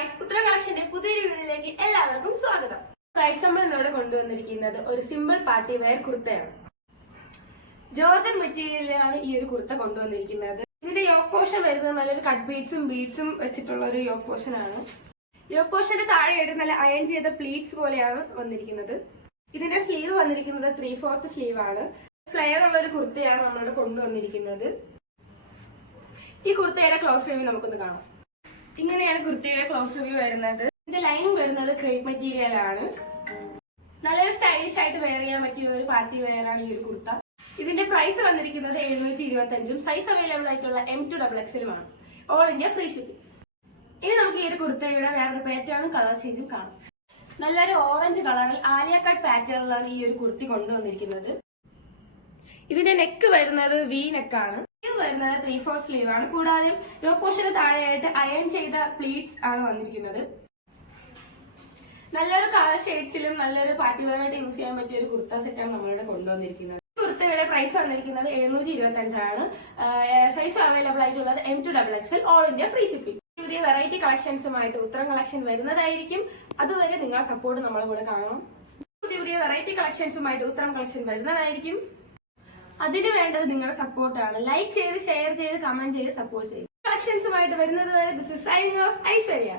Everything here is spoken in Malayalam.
ഗൈസ്, ഉത്തര കളക്ഷന്റെ പുതിയൊരു വീഡിയോയിലേക്ക് എല്ലാവർക്കും സ്വാഗതം. ഗൈസ്, നമ്മൾ ഇന്നിവിടെ കൊണ്ടുവന്നിരിക്കുന്നത് ഒരു സിമ്പിൾ പാർട്ടി വെയർ കുർത്തയാണ്. ജോർജൻ മെറ്റീരിയലിലാണ് ഈ ഒരു കുർത്ത കൊണ്ടുവന്നിരിക്കുന്നത്. ഇതിന്റെ യോക്ക് പോർഷൻ വരുന്നത് നല്ലൊരു കട്ട് ബീഡ്സും വെച്ചിട്ടുള്ള ഒരു യോക്ക് പോർഷൻ ആണ്. യോക്ക് പോർഷന്റെ താഴെയായിട്ട് നല്ല അയൺ ചെയ്ത പ്ലീറ്റ്സ് പോലെയാണ് വന്നിരിക്കുന്നത്. ഇതിന്റെ സ്ലീവ് വന്നിരിക്കുന്നത് 3/4 സ്ലീവ് ആണ്. ഫ്ലെയർ ഉള്ള ഒരു കുർത്തയാണ് നമ്മളിവിടെ കൊണ്ടുവന്നിരിക്കുന്നത്. ഈ കുർത്തയുടെ ക്ലോസ് റിവ്യൂ നമുക്കൊന്ന് കാണാം. ഇങ്ങനെയാണ് കുർത്തയുടെ ക്ലോസ് റിവ്യൂ വരുന്നത്. ഇതിന്റെ ലൈനിങ് വരുന്നത് ക്രേപ്പ് മെറ്റീരിയൽ ആണ്. നല്ലൊരു സ്റ്റൈലിഷ് ആയിട്ട് വെയർ ചെയ്യാൻ പറ്റിയ ഒരു പാർട്ടി വെയർ ആണ് ഈ ഒരു കുർത്ത. ഇതിന്റെ പ്രൈസ് വന്നിരിക്കുന്നത് 725. സൈസ് അവൈലബിൾ ആയിട്ടുള്ള M2XXL ആണ്. All India free shipping. ഇനി നമുക്ക് ഈ ഒരു കുർത്തയുടെ വേറൊരു പാറ്റേണും കളർ ചേഞ്ചും കാണാം. നല്ലൊരു ഓറഞ്ച് കളറിൽ ആലിയ കട്ട് പാറ്റേണിലാണ് ഈ ഒരു കുർത്തി കൊണ്ടുവന്നിരിക്കുന്നത്. ഇതിന്റെ നെക്ക് വരുന്നത് വി നെക്കാണ്. സ്ലീവ് വരുന്നത് 3/4 സ്ലീവ് ആണ്. കൂടാതെ യോക്ക് പോർഷന് താഴെയായിട്ട് അയൺ ചെയ്ത പ്ലീറ്റ്സ് ആണ് വന്നിരിക്കുന്നത്. നല്ലൊരു കളർ ഷെയ്ഡ്സിലും നല്ലൊരു പാർട്ടി വെയർ ആയിട്ട് യൂസ് ചെയ്യാൻ പറ്റിയ ഒരു കുർത്ത സെറ്റാണ് നമ്മളിവിടെ കൊണ്ടുവന്നിരിക്കുന്നത്. കുർത്തയുടെ പ്രൈസ് വന്നിരിക്കുന്നത് 725 ആണ്. സൈസ് അവൈലബിൾ ആയിട്ടുള്ളത് M2XXL. All India free shipping. പുതിയ വെറൈറ്റി കളക്ഷൻസുമായിട്ട് ഉത്തരം കളക്ഷൻ വരുന്നതായിരിക്കും. അതുവരെ നിങ്ങളുടെ സപ്പോർട്ട് നമ്മളെ കൂടെ കാണണം. പുതിയ വെറൈറ്റി കളക്ഷൻസുമായിട്ട് ഉത്തരം കളക്ഷൻ വരുന്നതായിരിക്കും. അതിന് വേണ്ടത് നിങ്ങളുടെ സപ്പോർട്ടാണ്. ലൈക്ക് ചെയ്ത്, ഷെയർ ചെയ്ത്, കമന്റ് ചെയ്ത് സപ്പോർട്ട് ചെയ്ത്. കളക്ഷൻസുമായിട്ട് വരുന്നത് വരെ this is signing off Aishwarya.